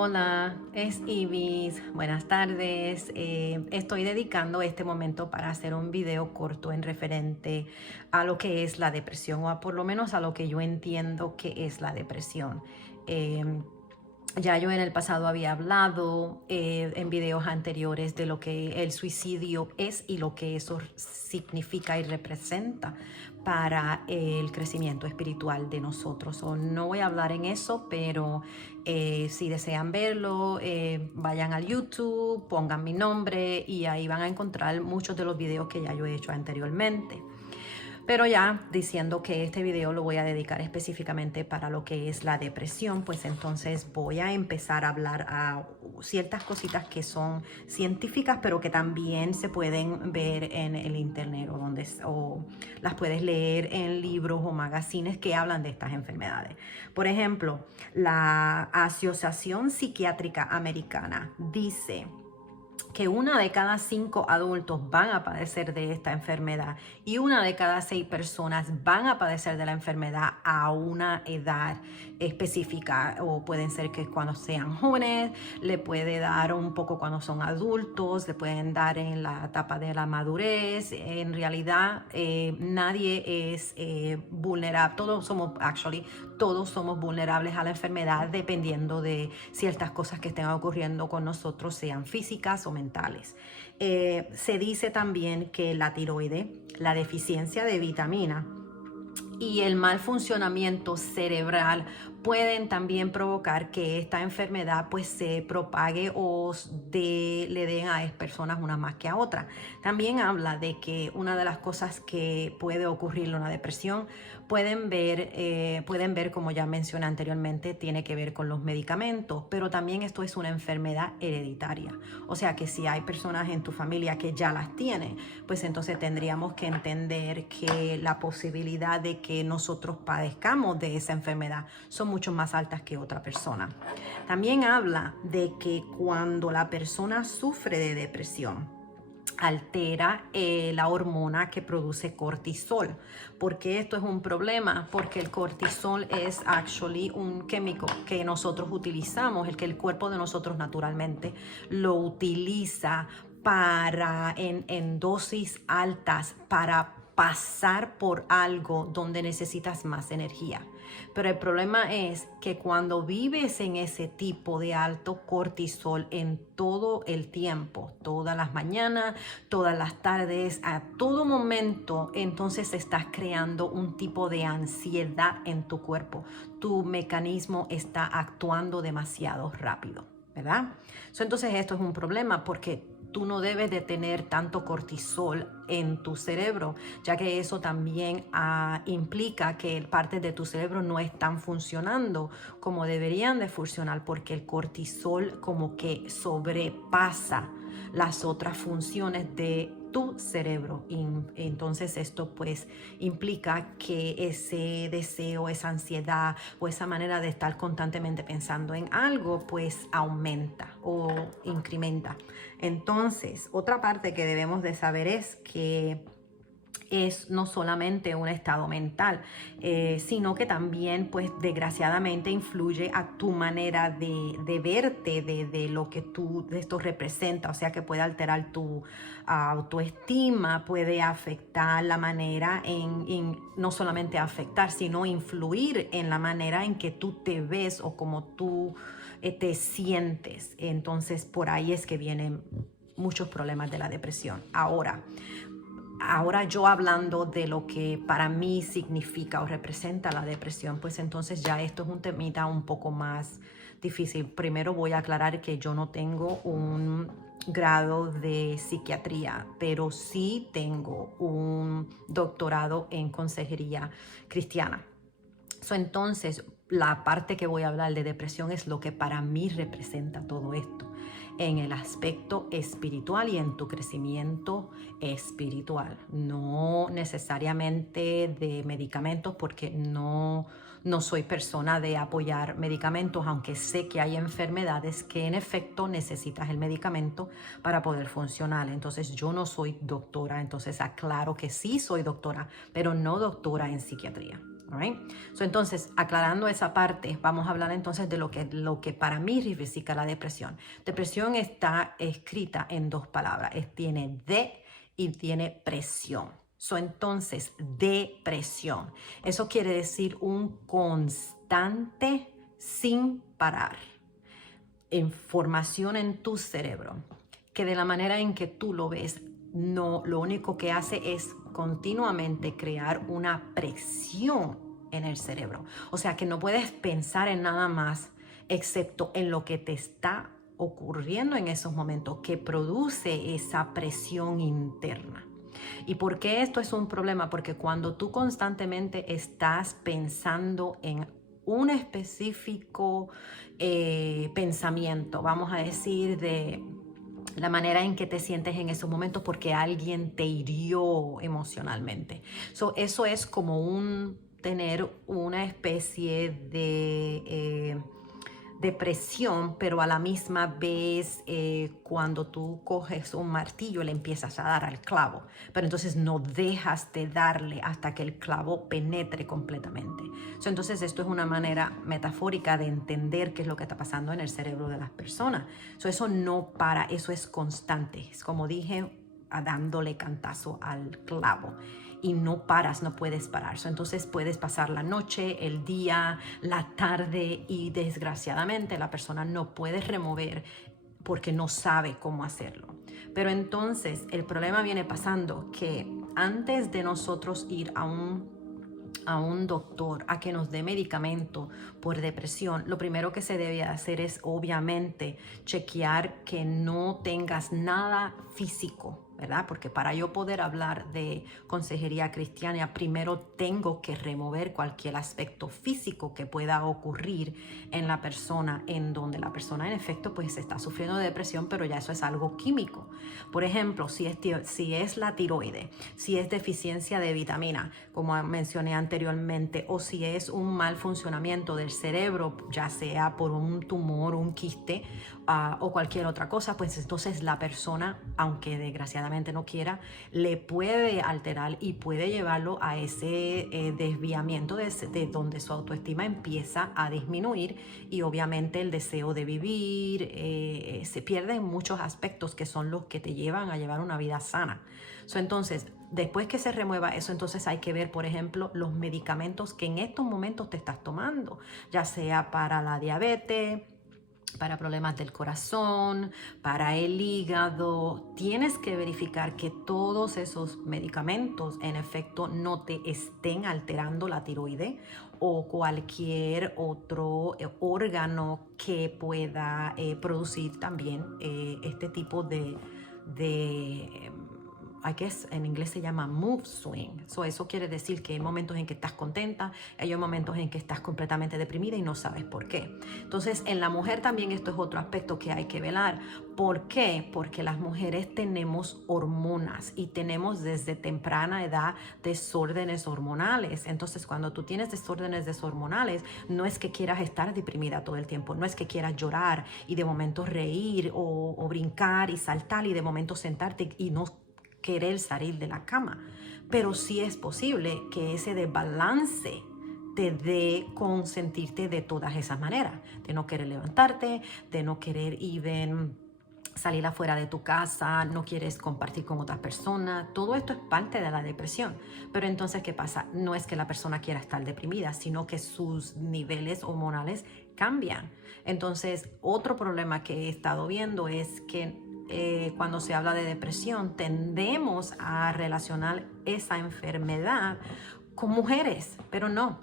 Hola, es Ibis. Buenas tardes. Estoy dedicando este momento para hacer un video corto en referente a lo que es la depresión, o por lo menos a lo que yo entiendo que es la depresión. Eh, ya yo en el pasado había hablado en videos anteriores de lo que el suicidio es y lo que eso significa y representa para el crecimiento espiritual de nosotros. No voy a hablar en eso, pero si desean verlo, vayan al YouTube, pongan mi nombre y ahí van a encontrar muchos de los videos que ya yo he hecho anteriormente. Pero ya diciendo que este video lo voy a dedicar específicamente para lo que es la depresión, pues entonces voy a empezar a hablar a ciertas cositas que son científicas, pero que también se pueden ver en el internet o las puedes leer en libros o magazines que hablan de estas enfermedades. Por ejemplo, la Asociación Psiquiátrica Americana dice que 1 de cada 5 adultos van a padecer de esta enfermedad y 1 de cada 6 personas van a padecer de la enfermedad a una edad específica, o pueden ser que cuando sean jóvenes, le puede dar un poco cuando son adultos, le pueden dar en la etapa de la madurez. En realidad nadie es vulnerable, todos somos vulnerables a la enfermedad dependiendo de ciertas cosas que estén ocurriendo con nosotros, sean físicas o mentales. Se dice también que la tiroide, la deficiencia de vitamina y el mal funcionamiento cerebral pueden también provocar que esta enfermedad pues se propague o le den a personas una más que a otra. También habla de que una de las cosas que puede ocurrir en una depresión pueden ver, como ya mencioné anteriormente, tiene que ver con los medicamentos, pero también esto es una enfermedad hereditaria. O sea que si hay personas en tu familia que ya las tienen, pues entonces tendríamos que entender que la posibilidad de que nosotros padezcamos de esa enfermedad son mucho más altas que otra persona. También habla de que cuando la persona sufre de depresión, altera la hormona que produce cortisol. ¿Por qué esto es un problema? Porque el cortisol es actually un químico que nosotros utilizamos, el que el cuerpo de nosotros naturalmente lo utiliza en dosis altas para pasar por algo donde necesitas más energía. Pero el problema es que cuando vives en ese tipo de alto cortisol en todo el tiempo, todas las mañanas, todas las tardes, a todo momento, entonces estás creando un tipo de ansiedad en tu cuerpo. Tu mecanismo está actuando demasiado rápido, ¿verdad? Entonces esto es un problema porque tú no debes de tener tanto cortisol en tu cerebro, ya que eso también implica que partes de tu cerebro no están funcionando como deberían de funcionar, porque el cortisol como que sobrepasa las otras funciones de tu cerebro. Y entonces esto pues implica que ese deseo, esa ansiedad o esa manera de estar constantemente pensando en algo pues aumenta o incrementa. Entonces, otra parte que debemos de saber es que es no solamente un estado mental, sino que también, pues desgraciadamente, influye a tu manera de verte, de lo que esto representa. O sea que puede alterar tu autoestima, puede afectar la manera no solamente afectar, sino influir en la manera en que tú te ves o como tú te sientes. Entonces, por ahí es que vienen muchos problemas de la depresión. Ahora yo hablando de lo que para mí significa o representa la depresión, pues entonces ya esto es un temita un poco más difícil. Primero voy a aclarar que yo no tengo un grado de psiquiatría, pero sí tengo un doctorado en consejería cristiana. Entonces, la parte que voy a hablar de depresión es lo que para mí representa todo esto en el aspecto espiritual y en tu crecimiento espiritual. No necesariamente de medicamentos, porque no soy persona de apoyar medicamentos, aunque sé que hay enfermedades que en efecto necesitas el medicamento para poder funcionar. Entonces yo no soy doctora, entonces aclaro que sí soy doctora, pero no doctora en psiquiatría. All right? So, entonces, aclarando esa parte, vamos a hablar entonces de lo que para mí significa la depresión. Depresión está escrita en dos palabras. Tiene de y tiene presión. So, entonces, depresión. Eso quiere decir un constante sin parar. Información en tu cerebro que de la manera en que tú lo ves, no, lo único que hace es continuamente crear una presión en el cerebro. O sea que no puedes pensar en nada más excepto en lo que te está ocurriendo en esos momentos, que produce esa presión interna. ¿Y por qué esto es un problema? Porque cuando tú constantemente estás pensando en un específico pensamiento, vamos a decir, de la manera en que te sientes en esos momentos porque alguien te hirió emocionalmente. So, eso es como tener una especie de depresión, pero a la misma vez cuando tú coges un martillo le empiezas a dar al clavo, pero entonces no dejas de darle hasta que el clavo penetre completamente. So, entonces esto es una manera metafórica de entender qué es lo que está pasando en el cerebro de las personas. So, eso no para, eso es constante, es como dije, dándole cantazo al clavo. Y no paras, no puedes parar. Entonces puedes pasar la noche, el día, la tarde y desgraciadamente la persona no puede remover porque no sabe cómo hacerlo. Pero entonces el problema viene pasando que antes de nosotros ir a un doctor a que nos dé medicamento por depresión, lo primero que se debe hacer es obviamente chequear que no tengas nada físico, ¿verdad? Porque para yo poder hablar de consejería cristiana, primero tengo que remover cualquier aspecto físico que pueda ocurrir en la persona, en donde la persona en efecto pues está sufriendo de depresión, pero ya eso es algo químico. Por ejemplo, si es la tiroide, si es deficiencia de vitamina, como mencioné anteriormente, o si es un mal funcionamiento del cerebro, ya sea por un tumor, un quiste o cualquier otra cosa, pues entonces la persona, aunque desgraciadamente no quiera, le puede alterar y puede llevarlo a ese desviamiento de donde su autoestima empieza a disminuir y obviamente el deseo de vivir, se pierden muchos aspectos que son los que te llevan a llevar una vida sana. Entonces, después que se remueva eso, entonces hay que ver, por ejemplo, los medicamentos que en estos momentos te estás tomando, ya sea para la diabetes, para problemas del corazón, para el hígado. Tienes que verificar que todos esos medicamentos en efecto no te estén alterando la tiroides o cualquier otro órgano que pueda producir también este tipo de I guess en inglés se llama mood swing. Eso quiere decir que hay momentos en que estás contenta, hay momentos en que estás completamente deprimida y no sabes por qué. Entonces, en la mujer también esto es otro aspecto que hay que velar. ¿Por qué? Porque las mujeres tenemos hormonas y tenemos desde temprana edad desórdenes hormonales. Entonces, cuando tú tienes desórdenes hormonales, no es que quieras estar deprimida todo el tiempo, no es que quieras llorar y de momento reír o brincar y saltar y de momento sentarte y no querer salir de la cama, pero sí es posible que ese desbalance te dé con sentirte de todas esas maneras, de no querer levantarte, de no querer salir afuera de tu casa, no quieres compartir con otras personas. Todo esto es parte de la depresión. Pero entonces, ¿qué pasa? No es que la persona quiera estar deprimida, sino que sus niveles hormonales cambian. Entonces, otro problema que he estado viendo es que cuando se habla de depresión, tendemos a relacionar esa enfermedad con mujeres, pero no.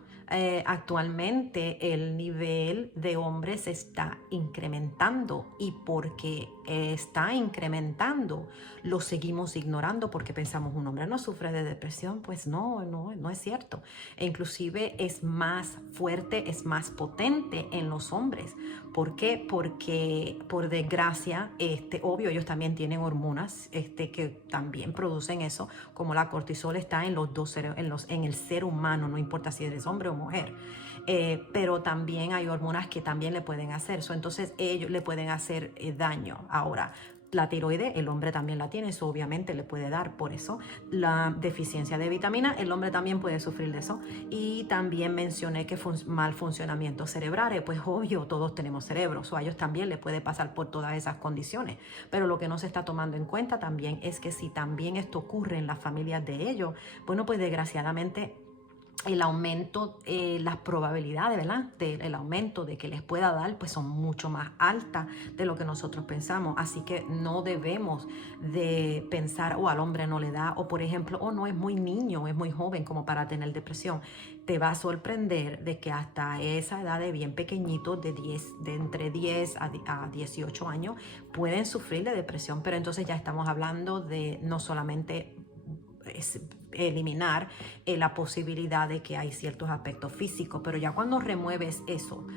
Actualmente el nivel de hombres está incrementando y porque está incrementando lo seguimos ignorando porque pensamos un hombre no sufre de depresión. Pues no es cierto. E inclusive es más fuerte, es más potente en los hombres. ¿Por qué? Porque por desgracia, obvio, ellos también tienen hormonas que también producen eso, como la cortisol está en los dos en el ser humano, no importa si eres hombre o mujer. Pero también hay hormonas que también le pueden hacer eso, entonces ellos le pueden hacer daño. Ahora, La tiroides, el hombre también la tiene, eso obviamente le puede dar por eso. La deficiencia de vitamina, el hombre también puede sufrir de eso. Y también mencioné que mal funcionamiento cerebral, pues obvio, todos tenemos cerebros, o a ellos también le puede pasar por todas esas condiciones. Pero lo que no se está tomando en cuenta también es que si también esto ocurre en las familias de ellos, bueno, pues desgraciadamente el aumento, las probabilidades, ¿verdad? El aumento de que les pueda dar, pues son mucho más altas de lo que nosotros pensamos. Así que no debemos de pensar, al hombre no le da, o por ejemplo, no es muy niño, es muy joven como para tener depresión. Te va a sorprender de que hasta esa edad de bien pequeñitos, de entre 10 a 18 años, pueden sufrir de depresión. Pero entonces ya estamos hablando de no solamente eliminar la posibilidad de que hay ciertos aspectos físicos, pero ya cuando remueves eso,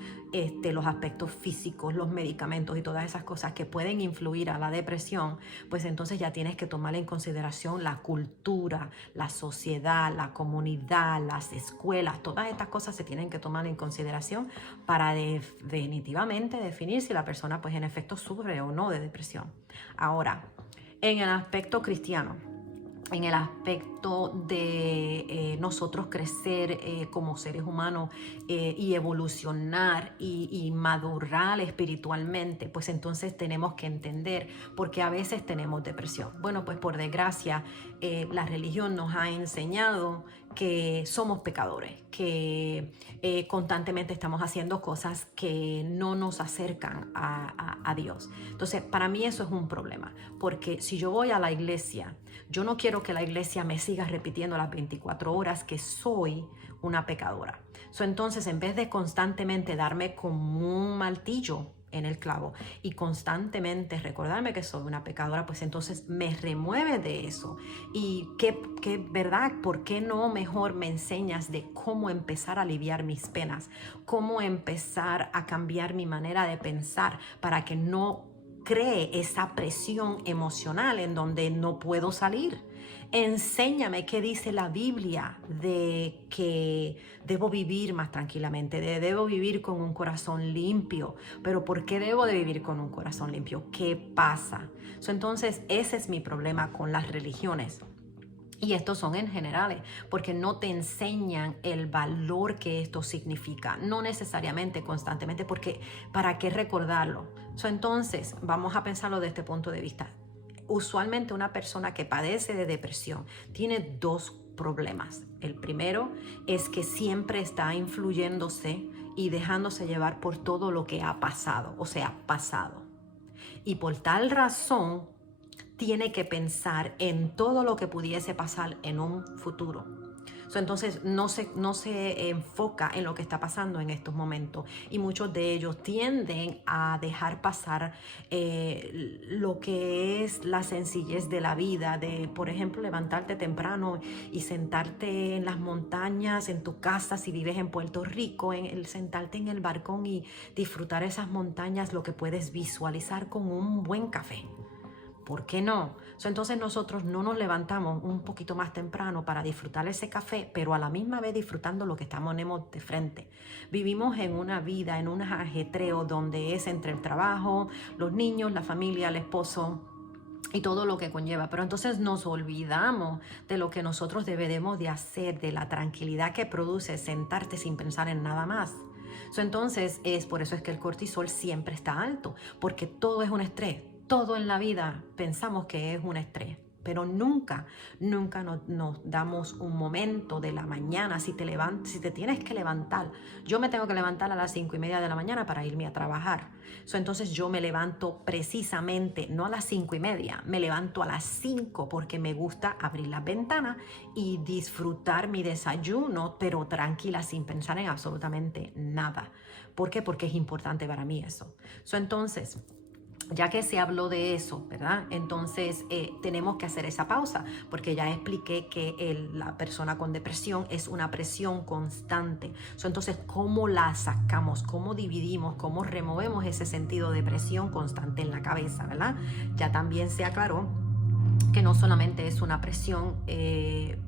los aspectos físicos, los medicamentos y todas esas cosas que pueden influir a la depresión, pues entonces ya tienes que tomar en consideración la cultura, la sociedad, la comunidad, las escuelas, todas estas cosas se tienen que tomar en consideración para definitivamente definir si la persona pues en efecto sufre o no de depresión. Ahora, en el aspecto cristiano, en el aspecto de nosotros crecer como seres humanos y evolucionar y madurar espiritualmente, pues entonces tenemos que entender por qué a veces tenemos depresión. Bueno, pues por desgracia, la religión nos ha enseñado que somos pecadores, que constantemente estamos haciendo cosas que no nos acercan a Dios. Entonces, para mí eso es un problema, porque si yo voy a la iglesia, yo no quiero que la iglesia me siga repitiendo las 24 horas que soy una pecadora. Entonces, en vez de constantemente darme como un martillo en el clavo y constantemente recordarme que soy una pecadora, pues entonces me remueve de eso. Y qué verdad, ¿por qué no mejor me enseñas de cómo empezar a aliviar mis penas? Cómo empezar a cambiar mi manera de pensar para que no cree esa presión emocional en donde no puedo salir. Enséñame qué dice la Biblia de que debo vivir más tranquilamente, debo vivir con un corazón limpio. Pero ¿por qué debo de vivir con un corazón limpio? ¿Qué pasa? Entonces, ese es mi problema con las religiones. Y estos son en generales, porque no te enseñan el valor que esto significa, no necesariamente constantemente, porque ¿para qué recordarlo? Entonces, vamos a pensarlo desde este punto de vista. Usualmente una persona que padece de depresión tiene dos problemas. El primero es que siempre está influyéndose y dejándose llevar por todo lo que ha pasado, o sea, pasado. Y por tal razón, tiene que pensar en todo lo que pudiese pasar en un futuro. Entonces no se enfoca en lo que está pasando en estos momentos, y muchos de ellos tienden a dejar pasar lo que es la sencillez de la vida, de por ejemplo levantarte temprano y sentarte en las montañas, en tu casa si vives en Puerto Rico, sentarte en el balcón y disfrutar esas montañas, lo que puedes visualizar con un buen café. ¿Por qué no? Entonces nosotros no nos levantamos un poquito más temprano para disfrutar ese café, pero a la misma vez disfrutando lo que tenemos de frente. Vivimos en una vida, en un ajetreo donde es entre el trabajo, los niños, la familia, el esposo y todo lo que conlleva. Pero entonces nos olvidamos de lo que nosotros debemos de hacer, de la tranquilidad que produce sentarte sin pensar en nada más. Entonces por eso es que el cortisol siempre está alto, porque todo es un estrés. Todo en la vida pensamos que es un estrés, pero nunca nos damos un momento de la mañana. Si te tienes que levantar, yo me tengo que levantar a las 5:30 de la mañana para irme a trabajar. Entonces yo me levanto precisamente, no a las 5:30, me levanto a las 5 porque me gusta abrir las ventanas y disfrutar mi desayuno, pero tranquila, sin pensar en absolutamente nada. ¿Por qué? Porque es importante para mí eso. Entonces, ya que se habló de eso, ¿verdad? Entonces tenemos que hacer esa pausa, porque ya expliqué que la persona con depresión es una presión constante. Entonces, ¿cómo la sacamos? ¿Cómo dividimos? ¿Cómo removemos ese sentido de presión constante en la cabeza, ¿verdad? Ya también se aclaró que no solamente es una presión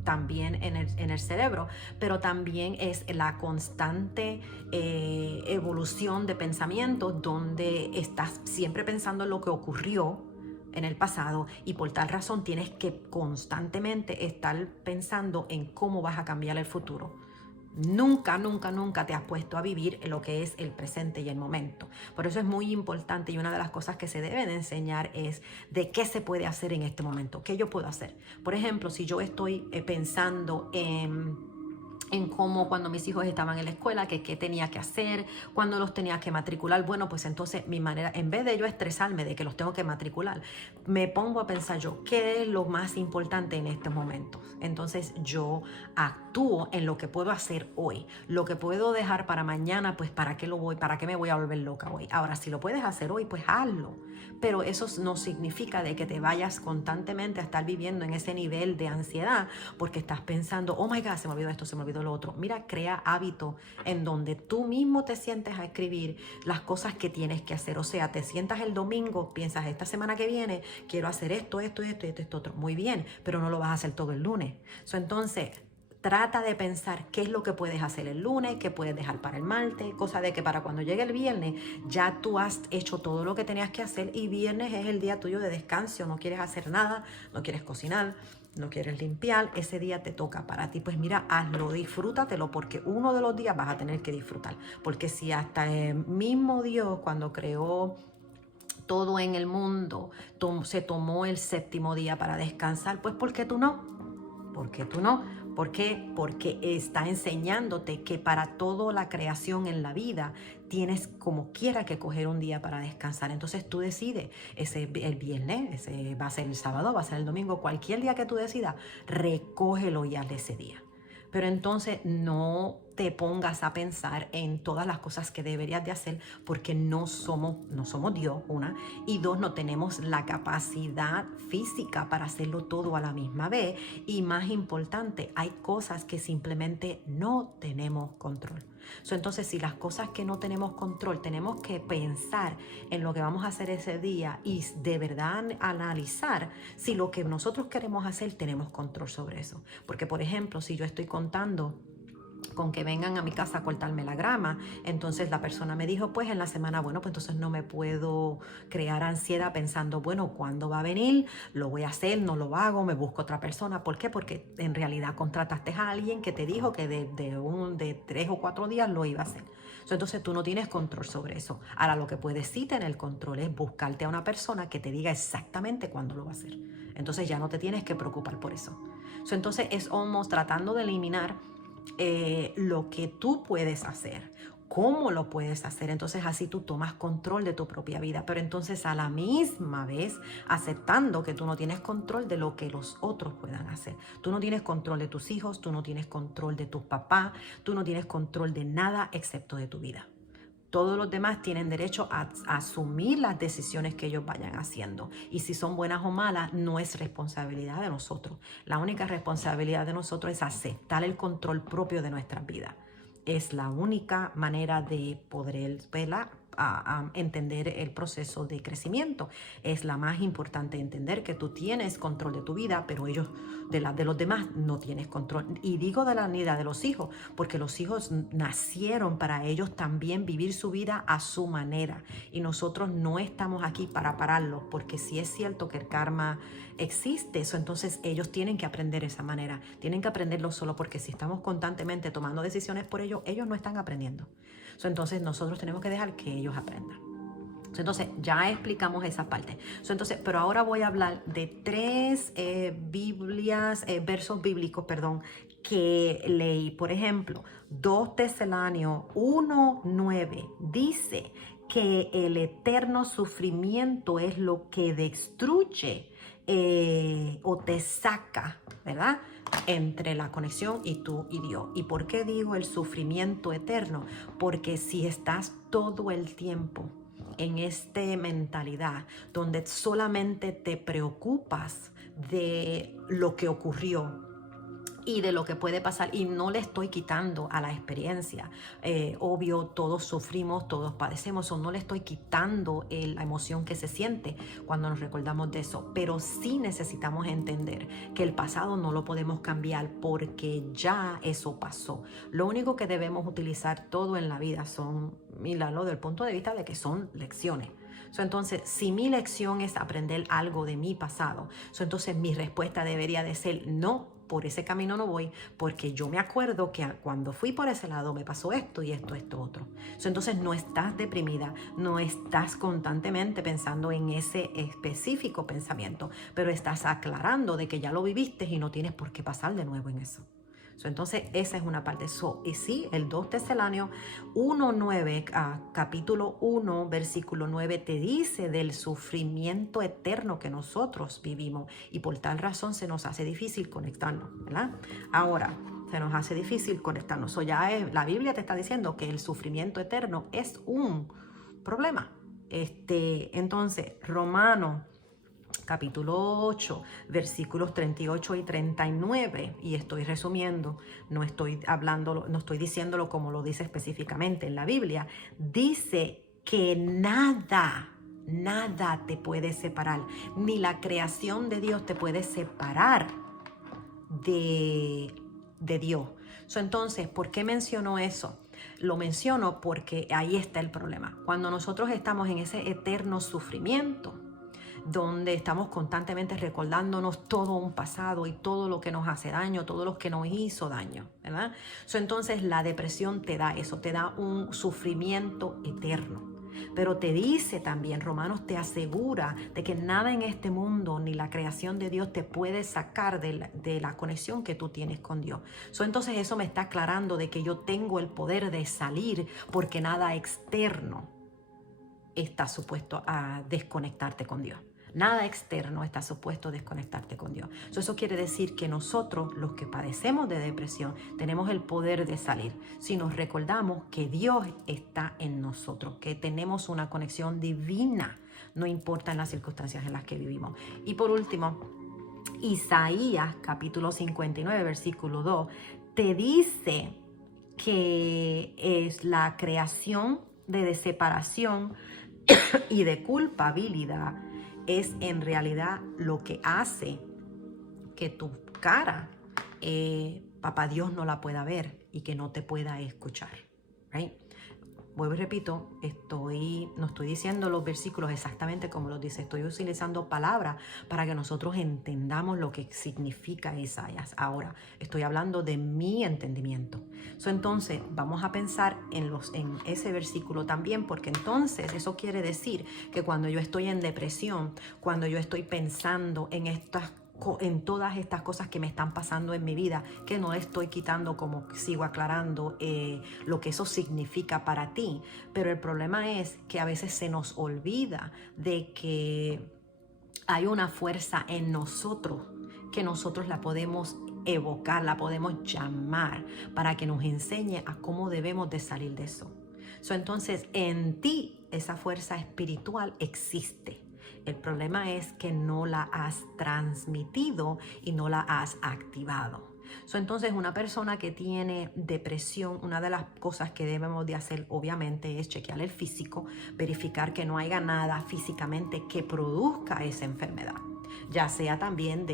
también en el cerebro, pero también es la constante evolución de pensamientos donde estás siempre pensando en lo que ocurrió, en el pasado y por tal razón tienes que constantemente estar pensando en cómo vas a cambiar el futuro. Nunca, nunca, nunca te has puesto a vivir en lo que es el presente y el momento. Por eso es muy importante y una de las cosas que se deben enseñar es de qué se puede hacer en este momento, qué yo puedo hacer. Por ejemplo, si yo estoy pensando en cómo cuando mis hijos estaban en la escuela, que qué tenía que hacer, cuándo los tenía que matricular. Bueno, pues entonces mi manera, en vez de yo estresarme de que los tengo que matricular, me pongo a pensar yo, ¿qué es lo más importante en estos momentos? Entonces yo actúo en lo que puedo hacer hoy. Lo que puedo dejar para mañana, pues ¿para qué me voy a volver loca hoy? Ahora, si lo puedes hacer hoy, pues hazlo. Pero eso no significa de que te vayas constantemente a estar viviendo en ese nivel de ansiedad porque estás pensando, oh my God, se me olvidó esto, se me olvidó lo otro. Mira, crea hábito en donde tú mismo te sientes a escribir las cosas que tienes que hacer. O sea, te sientas el domingo, piensas, esta semana que viene quiero hacer esto, esto, esto, esto, esto, otro. Muy bien, pero no lo vas a hacer todo el lunes. Entonces, trata de pensar qué es lo que puedes hacer el lunes, qué puedes dejar para el martes, cosa de que para cuando llegue el viernes ya tú has hecho todo lo que tenías que hacer y viernes es el día tuyo de descanso, no quieres hacer nada, no quieres cocinar, no quieres limpiar, ese día te toca para ti. Pues mira, hazlo, disfrútatelo porque uno de los días vas a tener que disfrutar. Porque si hasta el mismo Dios cuando creó todo en el mundo se tomó el séptimo día para descansar, pues ¿por qué tú no? ¿Por qué tú no? ¿Por qué? Porque está enseñándote que para toda la creación en la vida tienes como quiera que coger un día para descansar. Entonces tú decides, el viernes, ese va a ser el sábado, va a ser el domingo, cualquier día que tú decidas, recógelo y hazle ese día. Pero entonces no te pongas a pensar en todas las cosas que deberías de hacer porque no somos Dios, una, y dos, no tenemos la capacidad física para hacerlo todo a la misma vez y más importante, hay cosas que simplemente no tenemos control. Entonces, si las cosas que no tenemos control, tenemos que pensar en lo que vamos a hacer ese día y de verdad analizar si lo que nosotros queremos hacer tenemos control sobre eso. Porque, por ejemplo, si yo estoy contando con que vengan a mi casa a cortarme la grama, entonces la persona me dijo, pues en la semana, bueno, pues entonces no me puedo crear ansiedad pensando, bueno, ¿cuándo va a venir? Lo voy a hacer, no lo hago, me busco otra persona. ¿Por qué? Porque en realidad contrataste a alguien que te dijo que de 3 o 4 días lo iba a hacer. Entonces tú no tienes control sobre eso. Ahora lo que puedes sí tener control es buscarte a una persona que te diga exactamente cuándo lo va a hacer. Entonces ya no te tienes que preocupar por eso. Entonces es tratando de eliminar lo que tú puedes hacer, cómo lo puedes hacer. Entonces así tú tomas control de tu propia vida, pero entonces a la misma vez aceptando que tú no tienes control de lo que los otros puedan hacer. Tú no tienes control de tus hijos, tú no tienes control de tus papás, tú no tienes control de nada excepto de tu vida. Todos los demás tienen derecho a asumir las decisiones que ellos vayan haciendo. Y si son buenas o malas, no es responsabilidad de nosotros. La única responsabilidad de nosotros es aceptar el control propio de nuestras vidas. Es la única manera de poder, ¿verdad?, a entender el proceso de crecimiento. Es la más importante, entender que tú tienes control de tu vida, pero ellos, de los demás, no tienes control. Y digo de la vida de los hijos, porque los hijos nacieron para ellos también vivir su vida a su manera. Y nosotros no estamos aquí para pararlos, porque si es cierto que el karma existe, eso entonces ellos tienen que aprender esa manera. Tienen que aprenderlo solo, porque si estamos constantemente tomando decisiones por ellos, ellos no están aprendiendo. Entonces nosotros tenemos que dejar que ellos aprendan. Entonces ya explicamos esa parte. Entonces, pero ahora voy a hablar de 3 versos bíblicos, que leí. Por ejemplo, 2 Tesalonicenses 1:9 dice que el eterno sufrimiento es lo que destruye o te saca, ¿verdad?, entre la conexión y tú y Dios. ¿Y por qué digo el sufrimiento eterno? Porque si estás todo el tiempo en esta mentalidad donde solamente te preocupas de lo que ocurrió, y de lo que puede pasar, y no le estoy quitando a la experiencia. Obvio, todos sufrimos, todos padecemos, o no le estoy quitando la emoción que se siente cuando nos recordamos de eso, pero sí necesitamos entender que el pasado no lo podemos cambiar porque ya eso pasó. Lo único que debemos utilizar todo en la vida son, míralo del punto de vista de que son lecciones. Entonces, si mi lección es aprender algo de mi pasado, entonces mi respuesta debería de ser no. Por ese camino no voy, porque yo me acuerdo que cuando fui por ese lado me pasó esto y esto otro. Entonces no estás deprimida, no estás constantemente pensando en ese específico pensamiento, pero estás aclarando de que ya lo viviste y no tienes por qué pasar de nuevo en eso. Entonces esa es una parte. Y sí, el 2 Tesalonios 1:9, capítulo 1, versículo 9, te dice del sufrimiento eterno que nosotros vivimos y por tal razón se nos hace difícil conectarnos, ¿verdad? Ahora, se nos hace difícil conectarnos. La Biblia te está diciendo que el sufrimiento eterno es un problema. Entonces, Romanos capítulo 8, versículos 38 y 39, y estoy resumiendo, no estoy diciéndolo como lo dice específicamente en la Biblia, dice que nada te puede separar, ni la creación de Dios te puede separar de Dios. Entonces, ¿por qué menciono eso? Lo menciono porque ahí está el problema. Cuando nosotros estamos en ese eterno sufrimiento, donde estamos constantemente recordándonos todo un pasado y todo lo que nos hace daño, todo lo que nos hizo daño, ¿verdad? Entonces la depresión te da eso, te da un sufrimiento eterno. Pero te dice también, Romanos te asegura de que nada en este mundo ni la creación de Dios te puede sacar de la conexión que tú tienes con Dios. Entonces eso me está aclarando de que yo tengo el poder de salir porque nada externo está supuesto a desconectarte con Dios. Nada externo está supuesto a desconectarte con Dios. Eso quiere decir que nosotros, los que padecemos de depresión, tenemos el poder de salir. Si nos recordamos que Dios está en nosotros, que tenemos una conexión divina, no importa en las circunstancias en las que vivimos. Y por último, Isaías capítulo 59, versículo 2, te dice que es la creación de separación y de culpabilidad es en realidad lo que hace que tu cara, papá Dios no la pueda ver y que no te pueda escuchar, right? Vuelvo y repito, no estoy diciendo los versículos exactamente como los dice, estoy utilizando palabras para que nosotros entendamos lo que significa Isaías. Ahora, estoy hablando de mi entendimiento. Entonces, vamos a pensar en ese versículo también, porque entonces eso quiere decir que cuando yo estoy en depresión, cuando yo estoy pensando en todas estas cosas que me están pasando en mi vida, que no estoy quitando, como sigo aclarando, lo que eso significa para ti. Pero el problema es que a veces se nos olvida de que hay una fuerza en nosotros, que nosotros la podemos evocar, la podemos llamar para que nos enseñe a cómo debemos de salir de eso. Entonces, en ti esa fuerza espiritual existe. El problema es que no la has transmitido y no la has activado. Entonces, una persona que tiene depresión, una de las cosas que debemos de hacer, obviamente, es chequear el físico, verificar que no haya nada físicamente que produzca esa enfermedad, ya sea también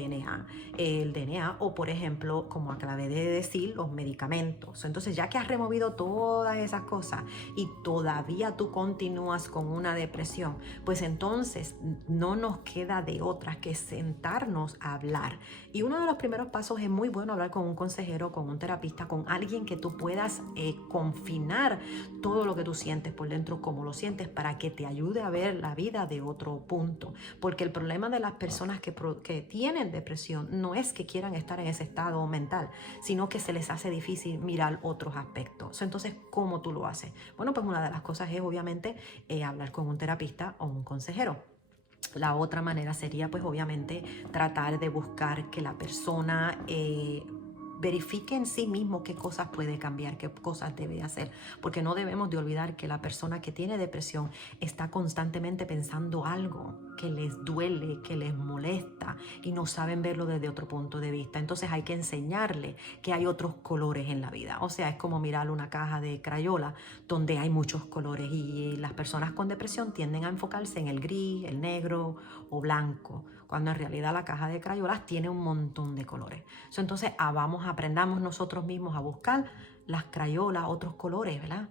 el DNA o, por ejemplo, como acabé de decir, los medicamentos. Entonces, ya que has removido todas esas cosas y todavía tú continúas con una depresión, pues entonces no nos queda de otra que sentarnos a hablar. Y uno de los primeros pasos es muy bueno hablar con un consejero, con un terapista, con alguien que tú puedas confinar todo lo que tú sientes por dentro, cómo lo sientes, para que te ayude a ver la vida de otro punto. Porque el problema de las personas que tienen depresión no es que quieran estar en ese estado mental, sino que se les hace difícil mirar otros aspectos. Entonces, ¿cómo tú lo haces? Bueno, pues una de las cosas es obviamente hablar con un terapista o un consejero. La otra manera sería, pues obviamente, tratar de buscar que la persona verifique en sí mismo qué cosas puede cambiar, qué cosas debe hacer, porque no debemos de olvidar que la persona que tiene depresión está constantemente pensando algo que les duele, que les molesta y no saben verlo desde otro punto de vista. Entonces hay que enseñarle que hay otros colores en la vida. O sea, es como mirar una caja de crayola donde hay muchos colores y las personas con depresión tienden a enfocarse en el gris, el negro o blanco, cuando en realidad la caja de crayolas tiene un montón de colores. Entonces, aprendamos nosotros mismos a buscar las crayolas, otros colores, ¿verdad?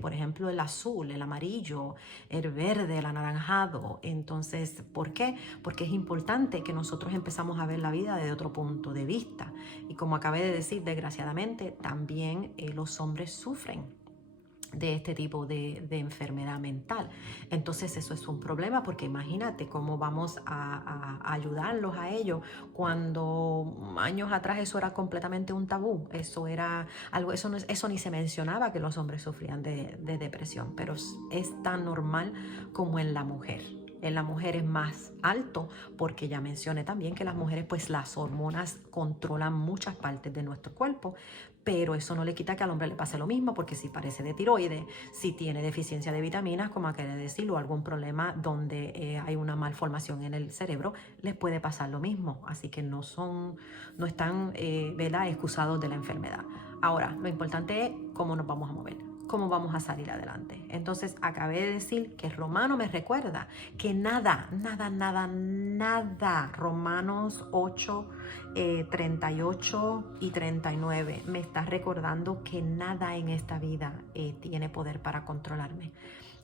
Por ejemplo, el azul, el amarillo, el verde, el anaranjado. Entonces, ¿por qué? Porque es importante que nosotros empezamos a ver la vida desde otro punto de vista. Y como acabé de decir, desgraciadamente, también los hombres sufren de este tipo de enfermedad mental. Entonces eso es un problema, porque imagínate cómo vamos a ayudarlos a ellos cuando años atrás eso era completamente un tabú. Eso era algo, eso ni se mencionaba, que los hombres sufrían de depresión, pero es tan normal como en la mujer. En la mujer es más alto, porque ya mencioné también que las mujeres, pues las hormonas controlan muchas partes de nuestro cuerpo, pero eso no le quita que al hombre le pase lo mismo, porque si padece de tiroides, si tiene deficiencia de vitaminas, como acabé de decirlo, algún problema donde hay una malformación en el cerebro, les puede pasar lo mismo. Así que no están ¿verdad?, excusados de la enfermedad. Ahora, lo importante es cómo nos vamos a mover, cómo vamos a salir adelante. Entonces, acabé de decir que Romano me recuerda que nada, Romanos 8, 38 y 39, me está recordando que nada en esta vida tiene poder para controlarme.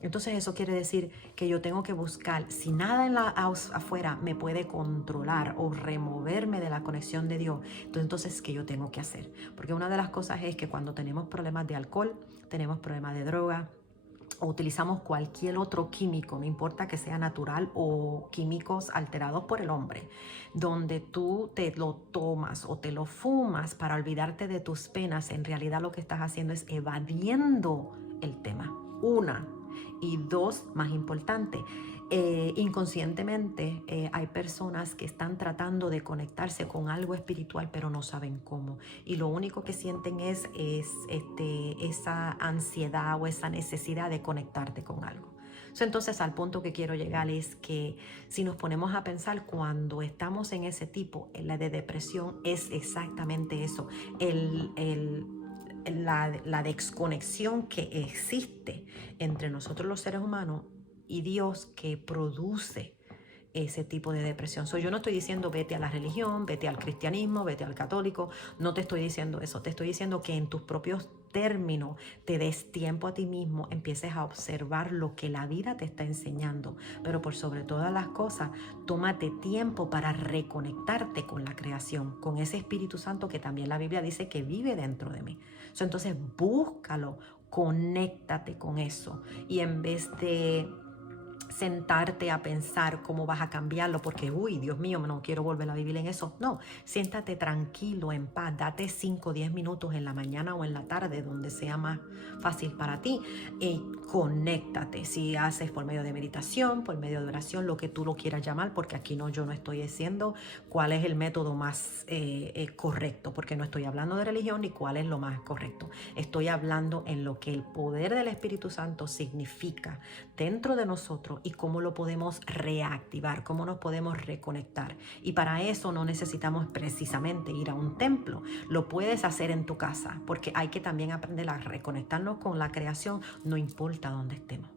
Entonces eso quiere decir que yo tengo que buscar, si nada afuera me puede controlar o removerme de la conexión de Dios, entonces ¿qué yo tengo que hacer? Porque una de las cosas es que cuando tenemos problemas de alcohol, tenemos problemas de droga, o utilizamos cualquier otro químico, no importa que sea natural o químicos alterados por el hombre, donde tú te lo tomas o te lo fumas para olvidarte de tus penas, en realidad lo que estás haciendo es evadiendo el tema. Una. Y dos, más importante, inconscientemente hay personas que están tratando de conectarse con algo espiritual, pero no saben cómo. Y lo único que sienten es esa ansiedad o esa necesidad de conectarte con algo. Entonces, al punto que quiero llegar es que si nos ponemos a pensar, cuando estamos en ese tipo, en la de depresión, es exactamente eso, la desconexión que existe entre nosotros los seres humanos y Dios, que produce ese tipo de depresión. Yo no estoy diciendo vete a la religión, vete al cristianismo, vete al católico, no te estoy diciendo eso, te estoy diciendo que en tus propios términos te des tiempo a ti mismo, empieces a observar lo que la vida te está enseñando, pero por sobre todas las cosas, tómate tiempo para reconectarte con la creación, con ese Espíritu Santo que también la Biblia dice que vive dentro de mí. Entonces búscalo, conéctate con eso, y en vez de sentarte a pensar cómo vas a cambiarlo, porque, uy, Dios mío, no quiero volver a vivir en eso. No, siéntate tranquilo, en paz, date 5 o 10 minutos en la mañana o en la tarde, donde sea más fácil para ti, y conéctate. Si haces por medio de meditación, por medio de oración, lo que tú lo quieras llamar, porque aquí yo no estoy diciendo cuál es el método más correcto, porque no estoy hablando de religión ni cuál es lo más correcto. Estoy hablando en lo que el poder del Espíritu Santo significa dentro de nosotros y cómo lo podemos reactivar, cómo nos podemos reconectar. Y para eso no necesitamos precisamente ir a un templo. Lo puedes hacer en tu casa, porque hay que también aprender a reconectarnos con la creación, no importa dónde estemos.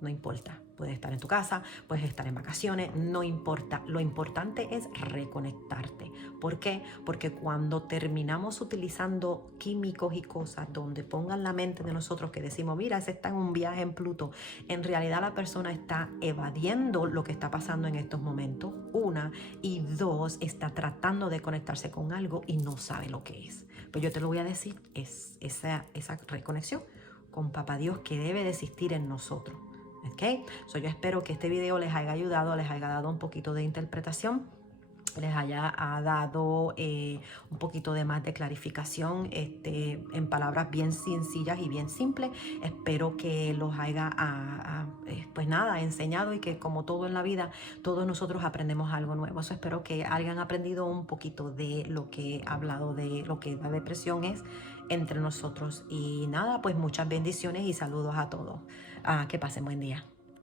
No importa, puedes estar en tu casa, puedes estar en vacaciones, no importa. Lo importante es reconectarte. ¿Por qué? Porque cuando terminamos utilizando químicos y cosas donde pongan la mente de nosotros, que decimos, mira, ese está en un viaje en Pluto, en realidad la persona está evadiendo lo que está pasando en estos momentos, una, y dos, está tratando de conectarse con algo y no sabe lo que es. Pues yo te lo voy a decir, es esa reconexión con Papá Dios que debe de existir en nosotros. ¿Ok? Yo espero que este video les haya ayudado, les haya dado un poquito de interpretación, les haya dado un poquito de más de clarificación en palabras bien sencillas y bien simples. Espero que los haya pues nada, enseñado, y que como todo en la vida, todos nosotros aprendemos algo nuevo. Eso espero que hayan aprendido un poquito de lo que he hablado, de lo que la depresión es entre nosotros. Y nada, pues muchas bendiciones y saludos a todos. Que pasen buen día.